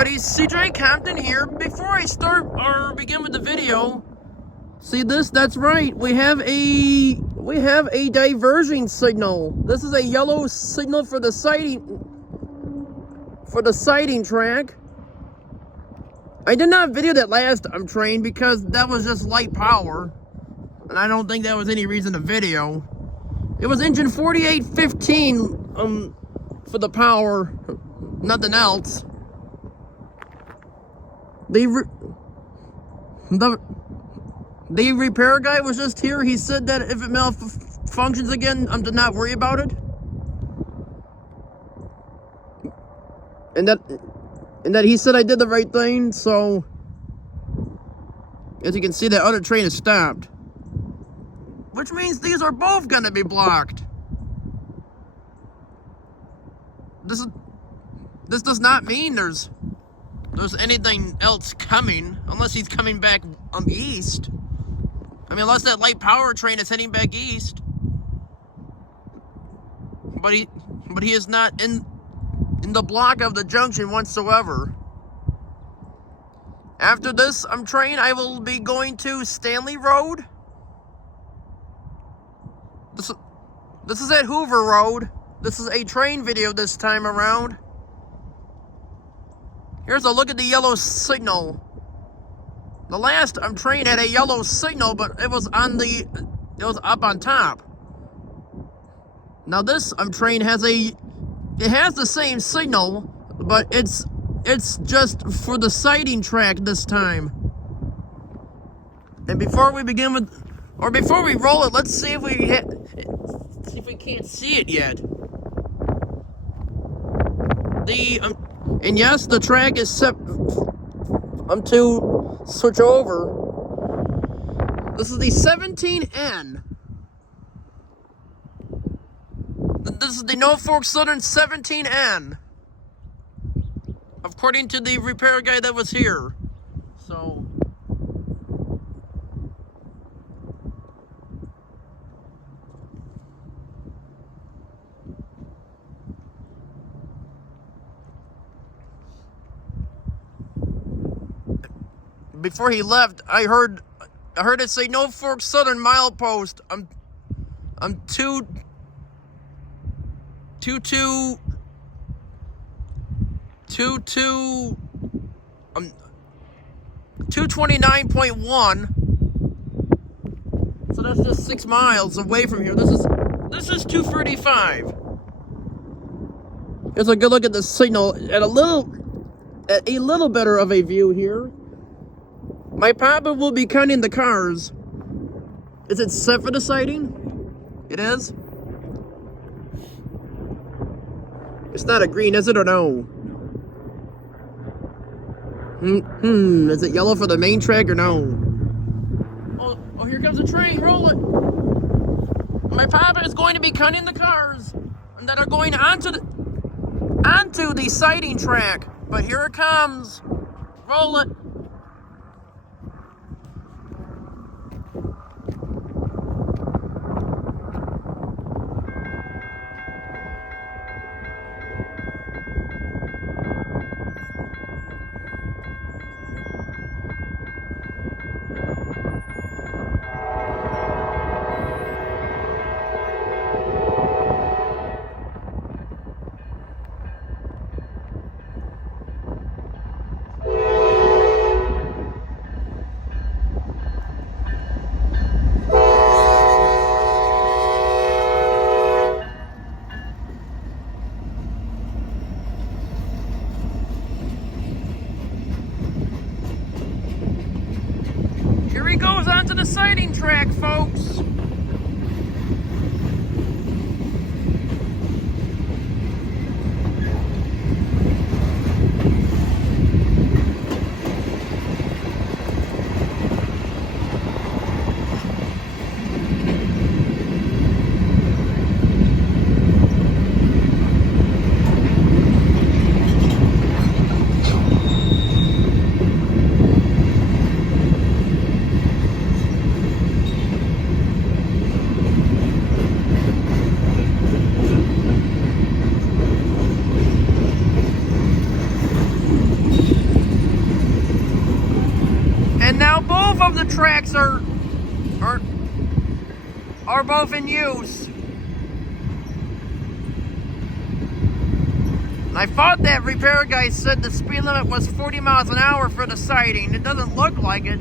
everybody, CJ Compton here. Before I start or begin with the video, see this? That's right. We have a diversion signal. This is a yellow signal for the sighting track. I did not video that last train because that was just light power, and I don't think that was any reason to video. It was engine 4815 for the power, nothing else. The repair guy was just here. He said that if it malfunctions again, I'm to not worry about it. And that he said I did the right thing, so as you can see, that other train is stopped. Which means these are both gonna be blocked. This does not mean there's anything else coming, unless he's coming back east. I mean, unless that light power train is heading back east. But he is not in the block of the junction whatsoever. After this train, I will be going to Stanley Road. This is at Hoover Road. This is a train video this time around. Here's a look at the yellow signal. The last train had a yellow signal, but it was up on top. Now this train has the same signal, but it's just for the sighting track this time. And before we roll it, let's see if we can't see it yet. And yes, the track is set to switch over. This is the 17N. This is the Norfolk Southern 17N, according to the repair guy that was here. So before he left, I heard it say Norfolk Southern milepost. I'm 229.1. So that's just 6 miles away from here. This is 235. Here's a good look at the signal at a little better of a view here. My papa will be counting the cars. Is it set for the sighting? It is? It's not a green, is it, or no? Is it yellow for the main track or no? Oh, here comes a train, roll it. My papa is going to be counting the cars that are going onto the sighting track. But here it comes. Roll it. Here he goes onto the sighting track, folks. of the tracks are both in use. I thought that repair guy said the speed limit was 40 miles an hour for the sighting. It doesn't look like it.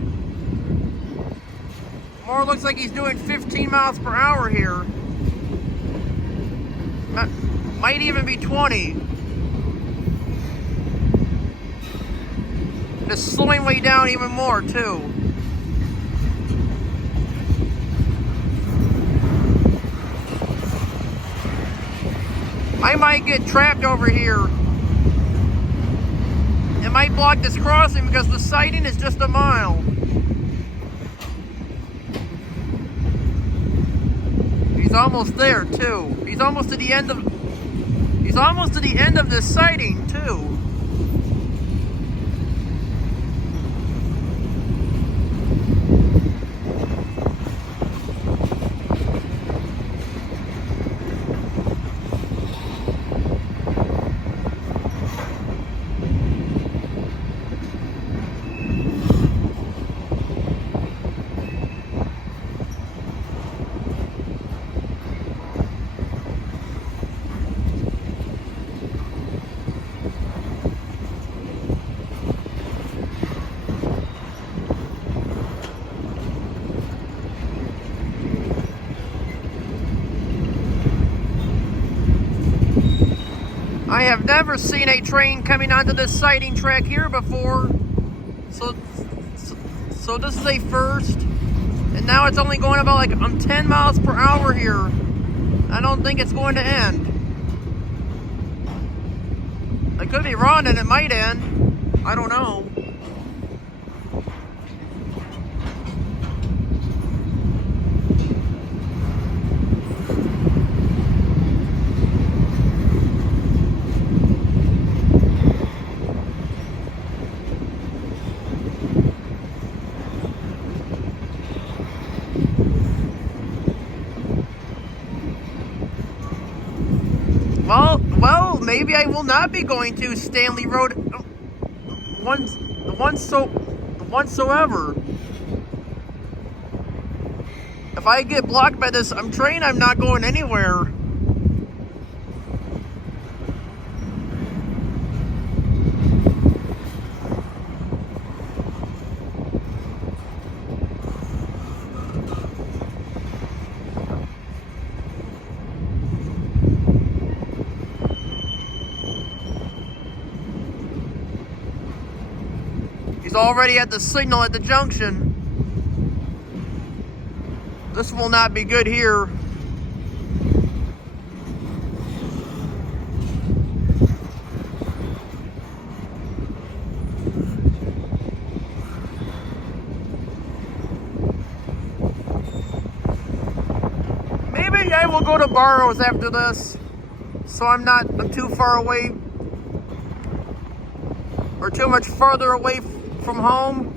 More looks like he's doing 15 miles per hour here. Might even be 20. It's slowing way down even more too. I might get trapped over here. It might block this crossing because the sighting is just a mile. He's almost there too. He's almost to the end of this sighting too. I have never seen a train coming onto this sighting track here before, so this is a first, and now it's only going about like 10 miles per hour here. I don't think it's going to end. I could be wrong and it might end. I don't know. Well, maybe I will not be going to Stanley Road whatsoever. If I get blocked by this train, I'm not going anywhere. He's already at the signal at the junction. This will not be good here. Maybe I will go to Barrows after this, so I'm too far away or too much farther away from home.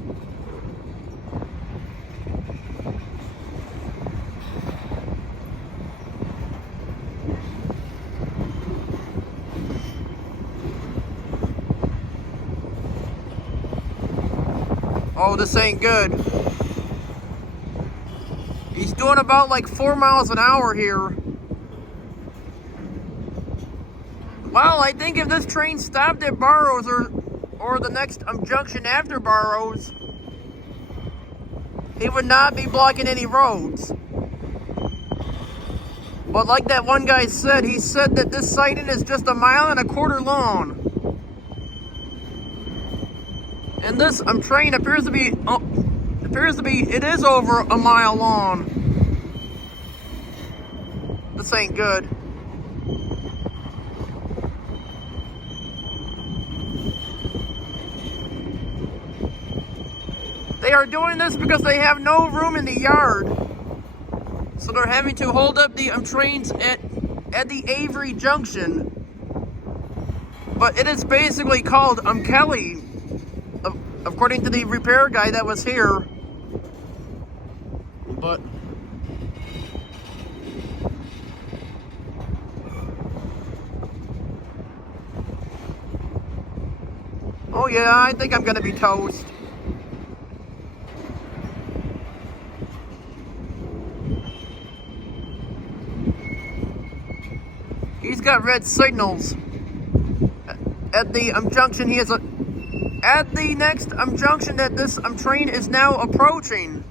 Oh, this ain't good. He's doing about like 4 miles an hour here. Well, I think if this train stopped at Barrows or the next junction after Barrows, he would not be blocking any roads. But like that one guy said, he said that this sighting is just 1.25 miles long. And this train appears to be, it is over 1 mile long. This ain't good. They are doing this because they have no room in the yard. So they're having to hold up the trains at the Avery Junction. But it is basically called Kelly, according to the repair guy that was here. But oh yeah, I think I'm gonna be toast. got red signals. At the junction, he has a. At the next junction that this train is now approaching.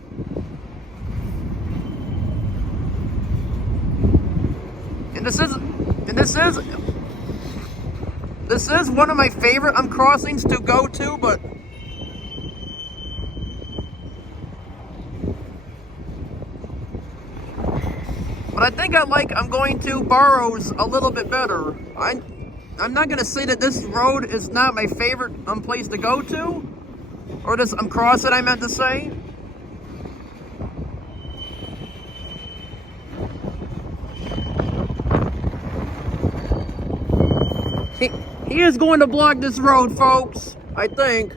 And this is one of my favorite crossings to go to, but I think I'm going to Burroughs a little bit better. I'm not gonna say that this road is not my favorite place to go to, or this crossing I meant to say. He is going to block this road, folks, I think.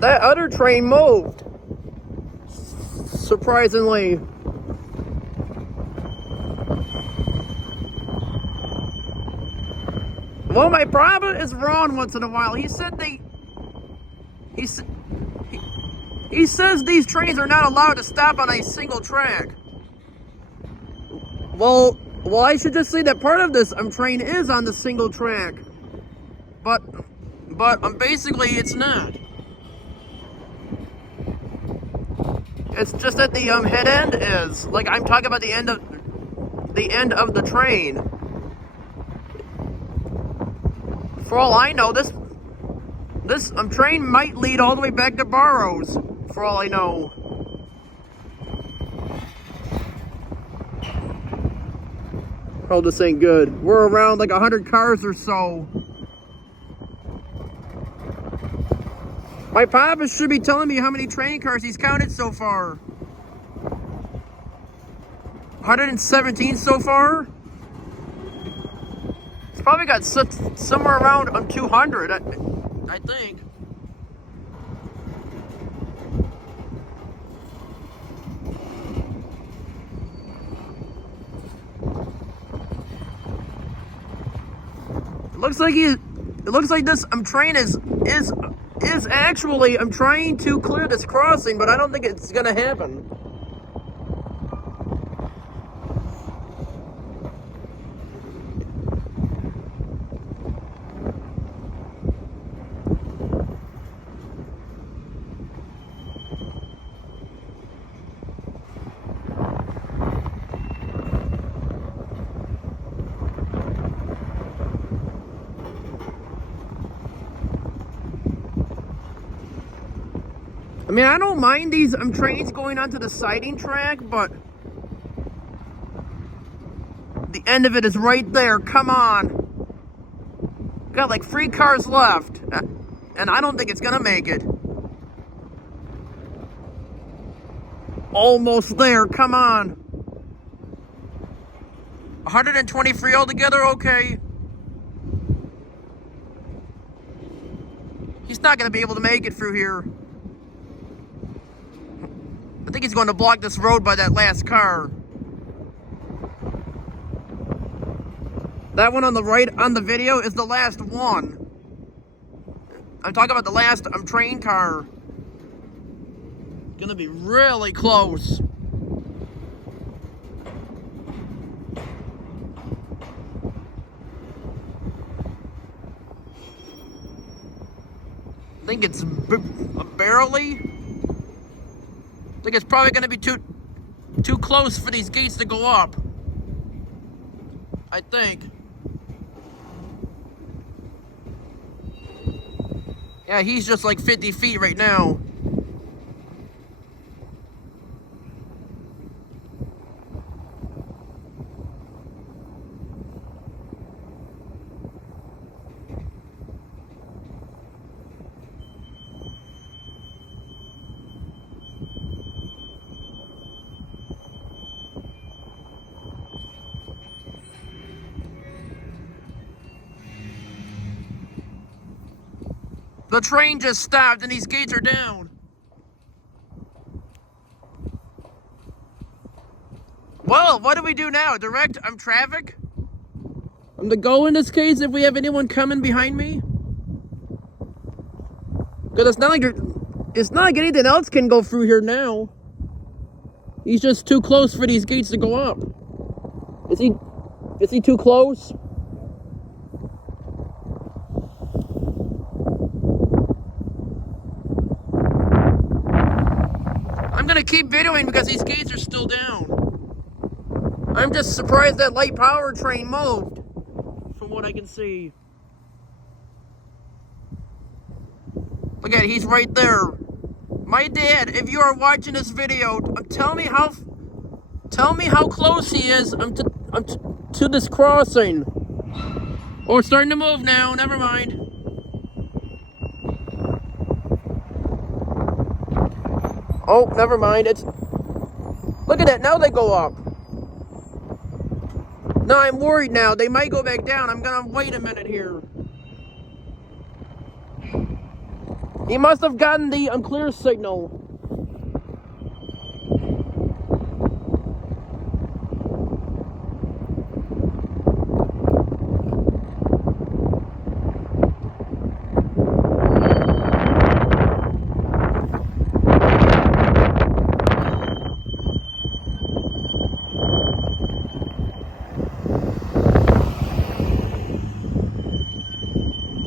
That other train moved, surprisingly. Well, my problem is Ron once in a while. He said he says these trains are not allowed to stop on a single track. Well, I should just say that part of this train is on the single track, but basically it's not. It's just that the head end is. Like, I'm talking about the end of the train. For all I know, this train might lead all the way back to Burroughs, for all I know. Oh, this ain't good. We're around like 100 cars or so. My papa should be telling me how many train cars he's counted so far. 117 so far? He's probably got somewhere around 200, I think. It looks like this train is actually trying to clear this crossing, but I don't think it's gonna happen. I mean, I don't mind these trains going onto the siding track, but the end of it is right there. Come on. Got like 3 cars left, and I don't think it's gonna make it. Almost there. Come on. 123 altogether. Okay. He's not gonna be able to make it through here. I think he's going to block this road by that last car. That one on the right on the video is the last one. I'm talking about the last train car. Gonna be really close. I think it's barely. I think it's probably going to be too close for these gates to go up. I think. Yeah, he's just like 50 feet right now. The train just stopped and these gates are down. Well, what do we do now? Direct traffic? I'm to go in this case if we have anyone coming behind me. Because it's not like anything else can go through here now. He's just too close for these gates to go up. Is he too close? I'm gonna keep videoing because these gates are still down. I'm just surprised that light power train moved, from what I can see. Look at it, he's right there. My dad, if you are watching this video, tell me how close he is to this crossing. Oh, it's starting to move now. Never mind. Oh, never mind. Look at that. Now they go up. No, I'm worried now. They might go back down. I'm gonna wait a minute here. He must have gotten the unclear signal.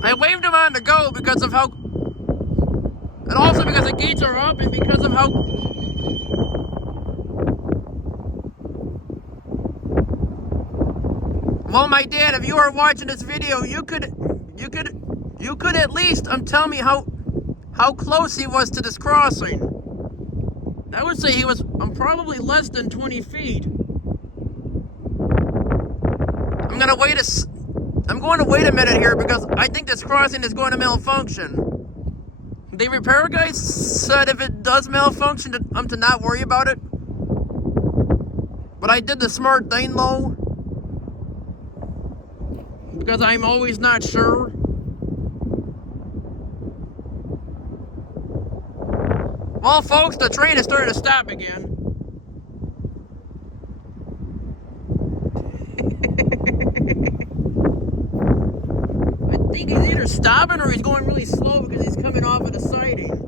I waved him on to go because of how, and also because the gates are up and because of how, well, my dad, if you are watching this video, you could at least tell me how close he was to this crossing. I would say he was probably less than 20 feet. I'm going to wait a minute here because I think this crossing is going to malfunction. The repair guy said if it does malfunction, to not worry about it. But I did the smart thing though, because I'm always not sure. Well, folks, the train is starting to stop again. I think he's either stopping or he's going really slow because he's coming off of the siding.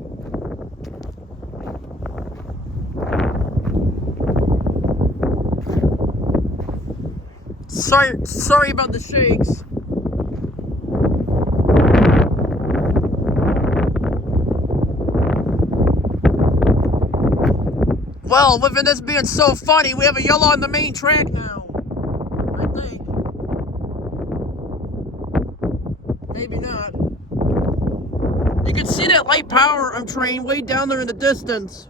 Sorry about the shakes. Well, with this being so funny, we have a yellow on the main track now. I think. Maybe not. You can see that light power train way down there in the distance.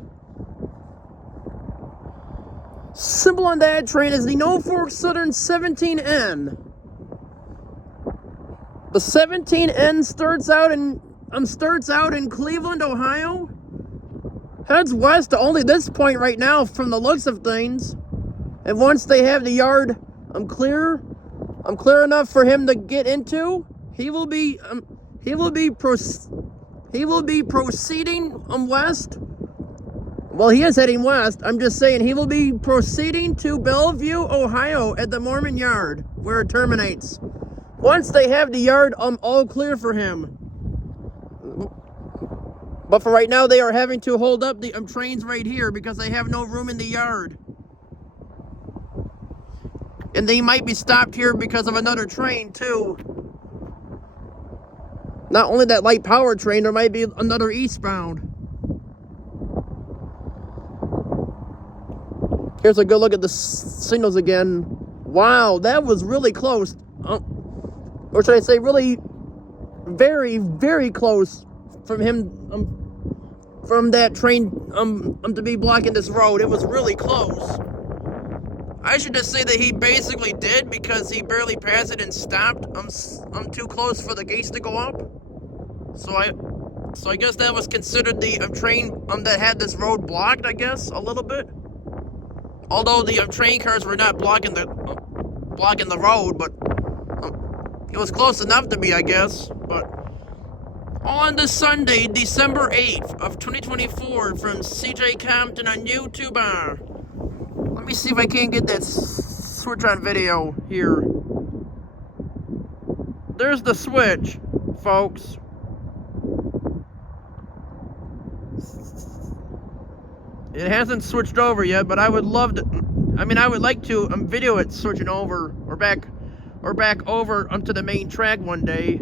Symbol on that train is the Norfolk Southern 17N. The 17N starts out in Cleveland, Ohio. Heads west to only this point right now from the looks of things. And once they have the yard clear enough for him to get into, he will be proceeding west. Well, he is heading west. I'm just saying he will be proceeding to Bellevue, Ohio at the Mormon Yard where it terminates. Once they have the yard all clear for him. But for right now, they are having to hold up the trains right here because they have no room in the yard. And they might be stopped here because of another train, too. Not only that light power train, there might be another eastbound. Here's a good look at the signals again. Wow, that was really close. Or should I say really very, very close from him, from that train to be blocking this road. It was really close. I should just say that he basically did because he barely passed it and stopped. I'm too close for the gates to go up. So I guess that was considered the train that had this road blocked, I guess, a little bit. Although the train cars were not blocking the road, but it was close enough to be, I guess. But on this Sunday, December 8th of 2024, from CJ Compton on YouTube. Let me see if I can't get that switch on video here. there's the switch, folks. It hasn't switched over yet, but I would love to. I mean, I would like to video it switching over or back over onto the main track one day.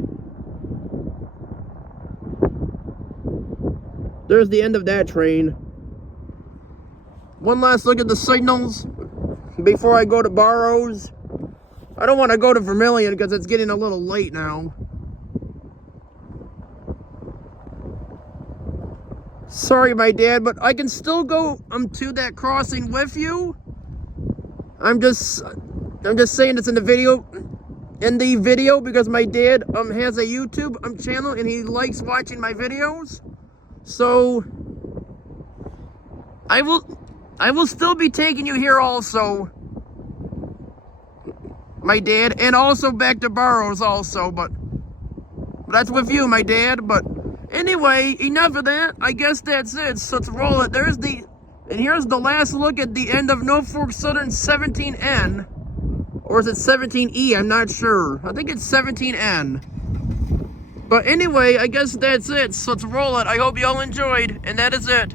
There's the end of that train. One last look at the signals before I go to Barrows. I don't want to go to Vermilion because it's getting a little late now. Sorry, my dad, but I can still go to that crossing with you. I'm just saying it's in the video. Because my dad has a YouTube channel and he likes watching my videos. So I will still be taking you here also, my dad, and also back to Barrows also, but that's with you, my dad. But anyway, enough of that. I guess that's it. So let's roll it. And here's the last look at the end of Norfolk Southern 17N. Or is it 17E? I'm not sure. I think it's 17N. But anyway, I guess that's it. So let's roll it. I hope you all enjoyed. And that is it.